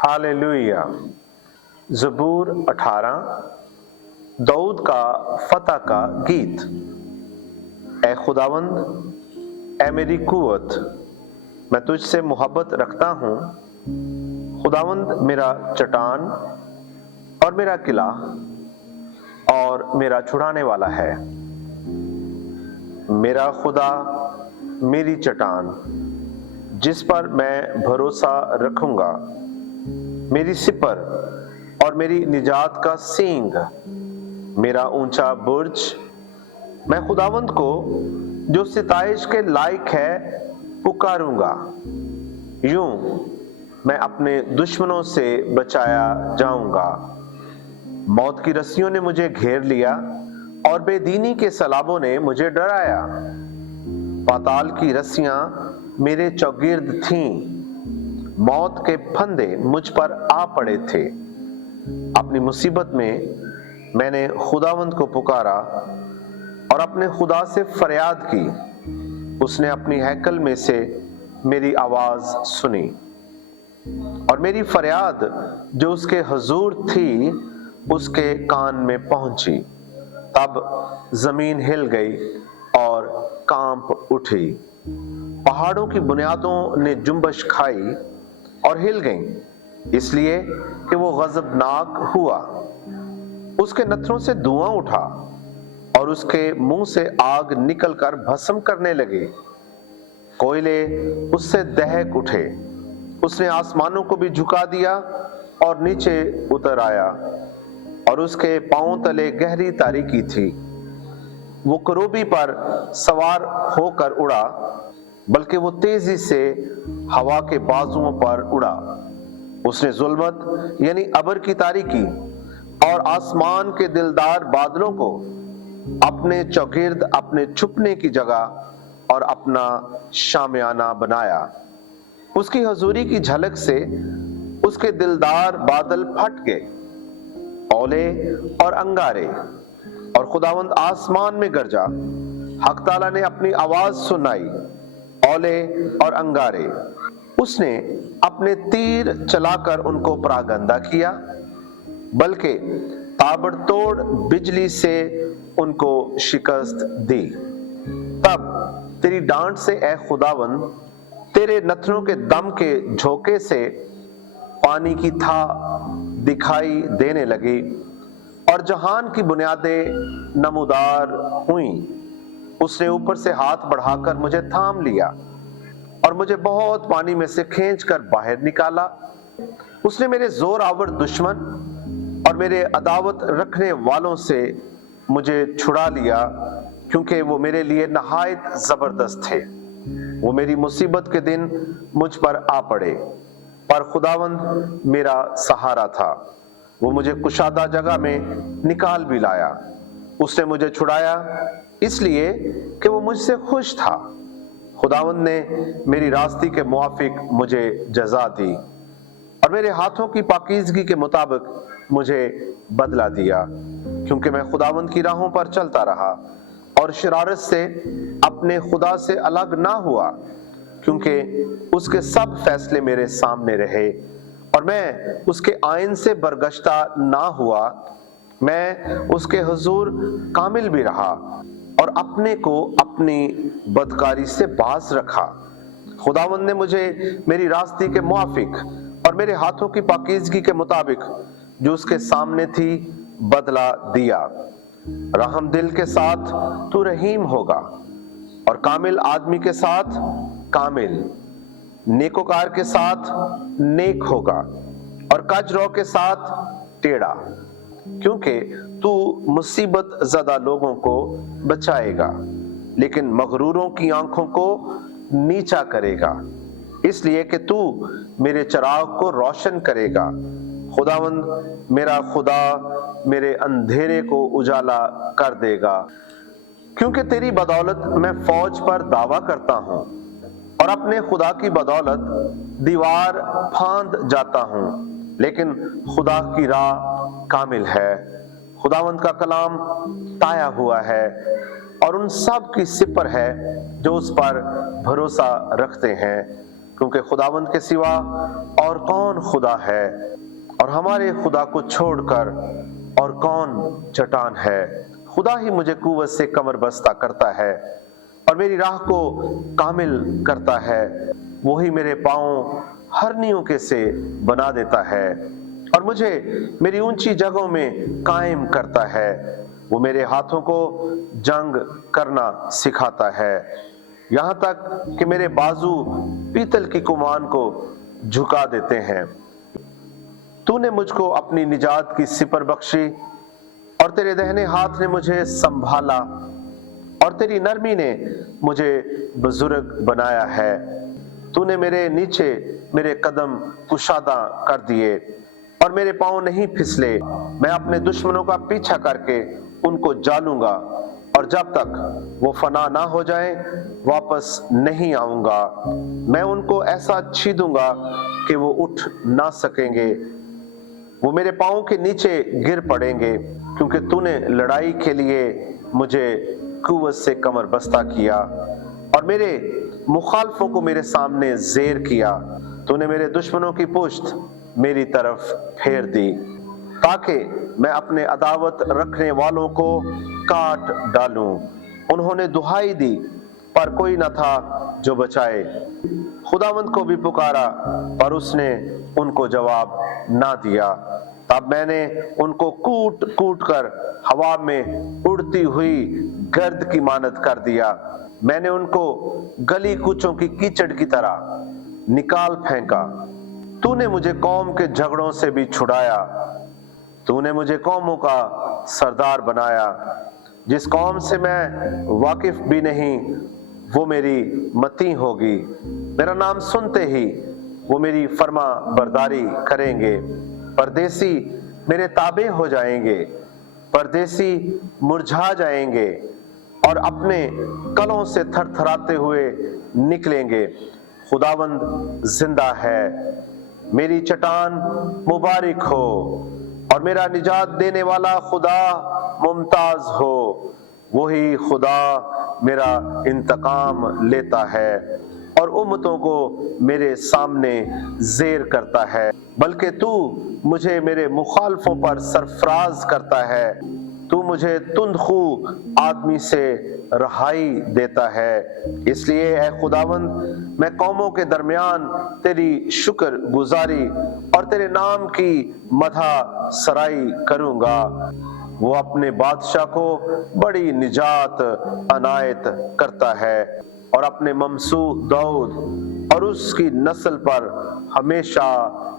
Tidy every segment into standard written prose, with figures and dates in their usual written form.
Hallelujah. ज़बूर 18, Dawood का फतह का गीत। ए खुदावंद, ए मेरी कुव्वत, मैं तुझसे मोहब्बत रखता हूँ। खुदावंद मेरा चट्टान और मेरा किला और मेरा छुड़ाने वाला है। मेरा खुदा मेरी चट्टान, जिस पर मैं भरोसा रखूंगा, मेरी सिपर और मेरी निजात का सींग, मेरा ऊंचा बुर्ज। मैं खुदावंद को जो सिताइश के लायक है पुकारूंगा। यूं मैं अपने दुश्मनों से बचाया जाऊंगा। मौत की रस्सियों ने मुझे घेर लिया और बेदीनी के सलाबों ने मुझे डराया। पाताल की रस्सियां मेरे चौगिर्द थीं, मौत के फंदे मुझ पर आ पड़े थे। अपनी मुसीबत में मैंने खुदावंद को पुकारा और अपने खुदा से फरियाद की। उसने अपनी हैकल में से मेरी आवाज सुनी और मेरी फरियाद जो उसके हुजूर थी उसके कान में पहुंची। तब जमीन हिल गई और कांप उठी। पहाड़ों की बुनियादों ने जुम्बश खाई और हिल गईं, इसलिए कि वो गजबनाक हुआ। उसके नथनों से धुआं उठा और उसके मुंह से आग निकलकर भस्म करने लगे। कोयले उससे दहक उठे। उसने आसमानों को भी झुका दिया और नीचे उतर आया, और उसके पांवों तले गहरी तारीकी थी। वो करूबी पर सवार होकर उड़ा, बल्कि वो तेजी से हवा के बाजुओं पर उड़ा। उसने जुल्मत यानी अबर की तारीकी और आसमान के दिलदार बादलों को अपने चौगिर्द अपने छुपने की जगह और अपना शामियाना बनाया। उसकी हजूरी की झलक से उसके दिलदार बादल फट गए, ओले और अंगारे, और खुदावंद आसमान में गरजा। हक ताला ने अपनी आवाज सुनाई, ओले और अंगारे। उसने अपने तीर चलाकर उनको परागंदा किया, बल्कि ताबड़तोड़ बिजली से उनको शिकस्त दी। तब तेरी डांट से ए खुदावंद, तेरे नथनों के दम के झोंके से पानी की था दिखाई देने लगी और जहान की बुनियादें नमूदार हुईं। उसने ऊपर से हाथ बढ़ाकर मुझे थाम लिया और मुझे बहुत पानी में से खींचकर बाहर निकाला। उसने मेरे जोर आवर दुश्मन और मेरे अदावत रखने वालों से मुझे छुड़ा लिया, क्योंकि वो मेरे लिए नहायत जबरदस्त थे। वो मेरी मुसीबत के दिन मुझ पर आ पड़े, पर खुदावंद मेरा सहारा था। वो मुझे कुशादा जगह में निकाल भी लाया। उसने मुझे छुड़ाया इसलिए कि वो मुझसे खुश था। खुदावंद ने मेरी रास्ती के मुआफिक मुझे जजा दी और मेरे हाथों की पाकीज़गी के मुताबिक मुझे बदला दिया, क्योंकि मैं खुदावंद की राहों पर चलता रहा और शरारत से अपने खुदा से अलग ना हुआ, क्योंकि उसके सब फैसले मेरे सामने रहे और मैं उसके आइन से बरगश्ता ना हुआ। मैं उसके हुजूर कामिल भी रहा और अपने को अपनी बदकारी से बाज रखा। खुदावंद ने मुझे मेरी रास्ती के मुआफिक और मेरे हाथों की पाकीज़गी के मुताबिक जो उसके सामने थी बदला दिया। रहम दिल के साथ तू रहीम होगा और कामिल आदमी के साथ कामिल, नेकोकार के साथ नेक होगा और कजरो के साथ टेढ़ा, क्योंकि तू मुसीबत ज़दा लोगों को बचाएगा, लेकिन मगरूरों की आंखों को नीचा करेगा, इसलिए कि तू मेरे चिराग को रोशन करेगा। खुदावंद मेरा खुदा मेरे अंधेरे को उजाला कर देगा, क्योंकि तेरी बदौलत मैं फौज पर दावा करता हूँ और अपने खुदा की बदौलत दीवार फांद जाता हूँ। लेकिन खुदा की राह कामिल है, खुदावंद का कलाम ताया हुआ है और उन सब की सिपर है जो उस पर भरोसा रखते हैं। کیونکہ خداوند کے سوا اور کون خدا ہے، اور ہمارے خدا کو چھوڑ کر اور کون چٹان ہے۔ خدا ہی مجھے قوت سے کمر بستہ کرتا ہے اور میری راہ کو کامل کرتا ہے۔ وہی میرے پاؤں ہرنیوں کے سے بنا دیتا ہے اور مجھے میری اونچی جگہوں میں قائم کرتا ہے۔ وہ میرے ہاتھوں کو جنگ کرنا سکھاتا ہے، یہاں تک کہ میرے بازو پیتل کی کمان کو جھکا دیتے ہیں۔ تو نے مجھ کو اپنی نجات کی سپر بخشی، اور تیرے دہنے ہاتھ نے مجھے سنبھالا، اور تیری نرمی نے مجھے بزرگ بنایا ہے۔ تو نے میرے نیچے میرے قدم کشادہ کر دیے اور میرے پاؤں نہیں پھسلے۔ میں اپنے دشمنوں کا پیچھا کر کے ان کو جالوں گا، اور جب تک وہ فنا نہ ہو جائیں واپس نہیں آؤں گا۔ میں ان کو ایسا چھیدوں گا کہ وہ اٹھ نہ سکیں گے، وہ میرے پاؤں کے نیچے گر پڑیں گے، کیونکہ تو نے لڑائی کے لیے مجھے قوت سے کمر بستہ کیا اور میرے مخالفوں کو میرے سامنے زیر کیا۔ تو نے میرے دشمنوں کی پشت میری طرف پھیر دی، تاکہ میں اپنے عداوت رکھنے والوں کو کاٹ ڈالوں۔ انہوں نے دہائی دی پر کوئی نہ تھا جو بچائے، خداوند کو بھی پکارا پر اس نے ان کو جواب نہ دیا۔ تب میں نے ان کو کوٹ کوٹ کر ہوا میں اڑتی ہوئی گرد کی مانند کر دیا۔ میں نے ان کو گلی کوچوں کی کیچڑ کی طرح نکال پھینکا۔ تو نے مجھے قوم کے جھگڑوں سے بھی چھڑایا، تو نے مجھے قوموں کا سردار بنایا۔ جس قوم سے میں واقف بھی نہیں وہ میری متیں ہوگی، میرا نام سنتے ہی وہ میری فرما برداری کریں گے۔ پردیسی میرے تابع ہو جائیں گے، پردیسی مرجھا جائیں گے اور اپنے کلوں سے تھر تھراتے ہوئے نکلیں گے۔ خداوند زندہ ہے، میری چٹان مبارک ہو، اور میرا نجات دینے والا خدا ممتاز ہو۔ وہی خدا میرا انتقام لیتا ہے اور امتوں کو میرے سامنے زیر کرتا ہے، بلکہ تو مجھے میرے مخالفوں پر سرفراز کرتا ہے۔ تو مجھے تند خو آدمی سے رہائی دیتا ہے۔ اس لیے اے خداوند میں قوموں کے درمیان تیری شکر گزاری اور تیرے نام کی مدح سرائی کروں گا۔ وہ اپنے بادشاہ کو بڑی نجات عنایت کرتا ہے اور اپنے ممسوح داؤد اور اس کی نسل پر ہمیشہ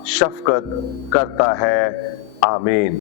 شفقت کرتا ہے۔ آمین۔